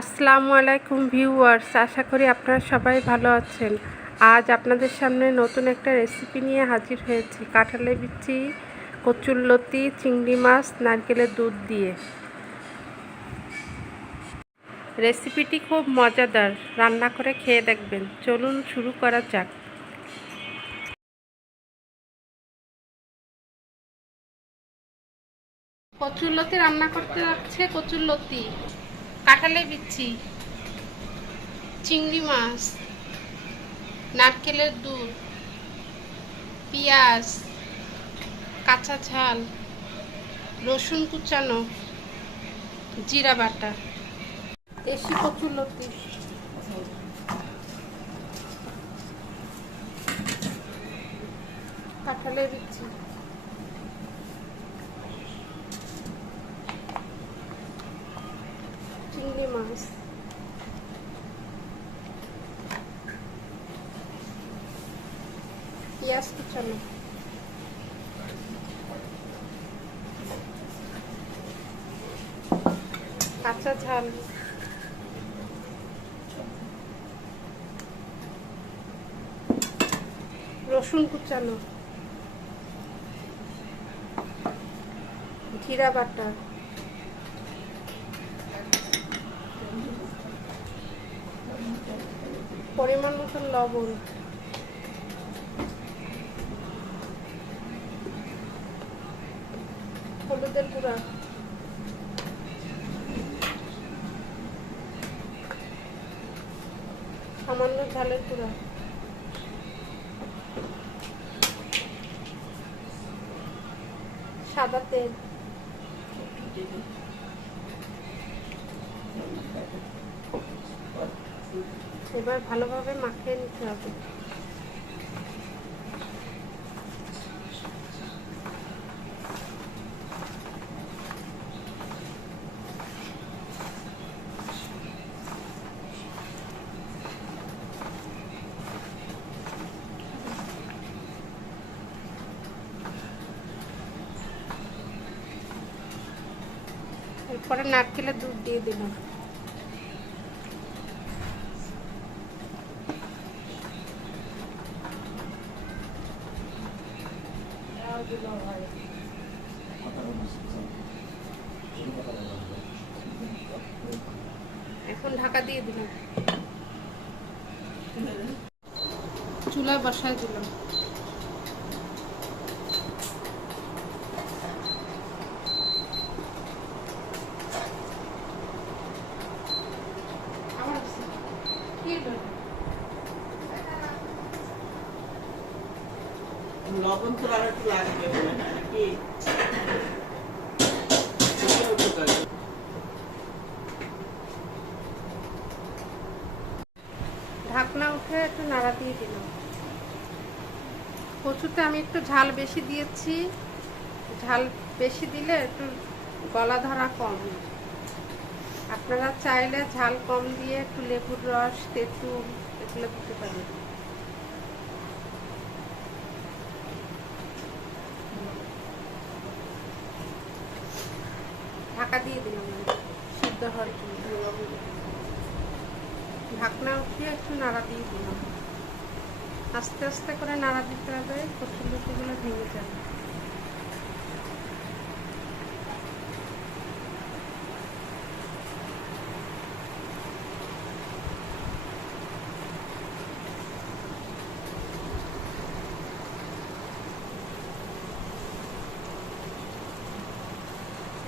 আসসালামু আলাইকুম ভিউয়ার্স, আশা করি আপনারা সবাই ভালো আছেন। আজ আপনাদের সামনে নতুন একটা রেসিপি নিয়ে হাজির হয়েছি। কাঁঠালের বিচি, কচুরলতি, চিংড়ি মাছ, নারকেলের দুধ দিয়ে। রেসিপিটি খুব মজাদার, রান্না করে খেয়ে দেখবেন। চলুন শুরু করা যাক। কচুরলতি রান্না করতে যাচ্ছে। কচুরলতি, কাঁঠালের বিচি, চিংড়ি মাছ, নারকেলের দুধ, পেঁয়াজ, কাঁচা ঝাল, রসুন কুচানো, জিরা বাটা, দেশি কচুরলতি, কাঁঠালের বিচি, চিংড়ি মাছ, পেঁয়াজ কুচানো, কাঁচা ঝাল, রসুন কুচানো, জিরা বাটা, পরিমাণ মতন লবণ, হলুদের গুঁড়া, সামান্য ঝালের গুঁড়া, সাদা তেল, এবার ভালোভাবে মাখিয়ে নিতে হবে। এরপরে নারকেলের দুধ দিয়ে দিলাম। এখন ঢাকা দিয়ে দিলাম, চুলায় বসায় দিলাম। লবণ তো আর একটু লাগবে নাকি? ঢাকনা উঠে একটু নাড়া দিয়ে দিলাম। কচুতে আমি একটু ঝাল বেশি দিয়েছি। ঝাল বেশি দিলে একটু গলা ধরা কম। আপনারা চাইলে ঝাল কম দিয়ে একটু লেবুর রস, তেঁতুল এগুলো দিতে পারেন। ঢাকা দিয়ে দিলাম সিদ্ধ হওয়ার জন্য। ঢাকনা উঠিয়ে একটু নাড়া দিয়ে দিলাম। আস্তে আস্তে করে নাড়া দিতে হবে, কচুরলতিগুলো ভেঙে যাবে।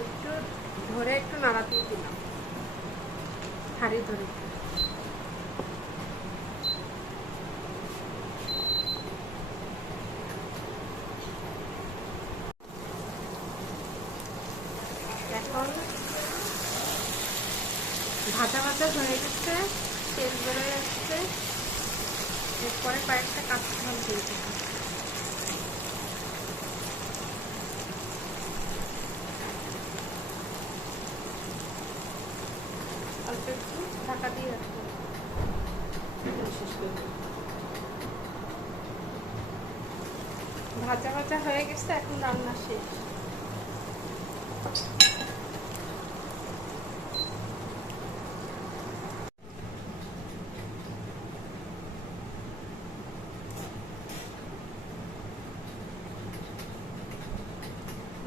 একটু ধরে একটু নাড়া দিয়ে দিলাম, হাঁড়ি ধরে। এখন ভাজা ভাজা হয়ে গেছে, তেল বেরোয় যাচ্ছে। এরপরে কয়েকটা কাঁচা ঝাল দিয়ে দেবো। অল্প একটু ঢাকা দিয়ে রাখবো। ভাজা ভাজা হয়ে গেছে, এখন রান্না শেষ।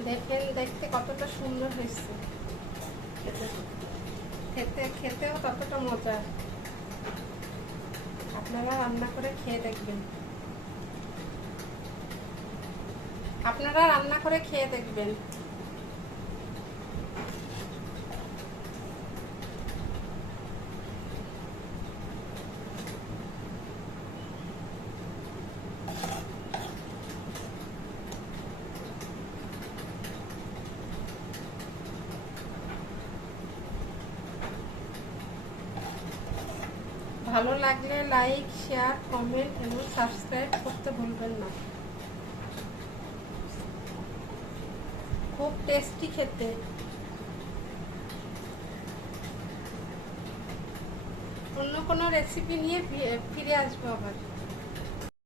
দেখেন দেখতে কতটা সুন্দর হয়েছে, খেতেও ততটা মজা। আপনারা রান্না করে খেয়ে দেখবেন, আপনারা রান্না করে খেয়ে দেখবেন। ভালো লাগলে লাইক, শেয়ার, কমেন্ট এবং সাবস্ক্রাইব করতে ভুলবেন না। খুব টেস্টি খেতে। অন্য কোনো রেসিপি নিয়ে ফিরে আসবো আবার।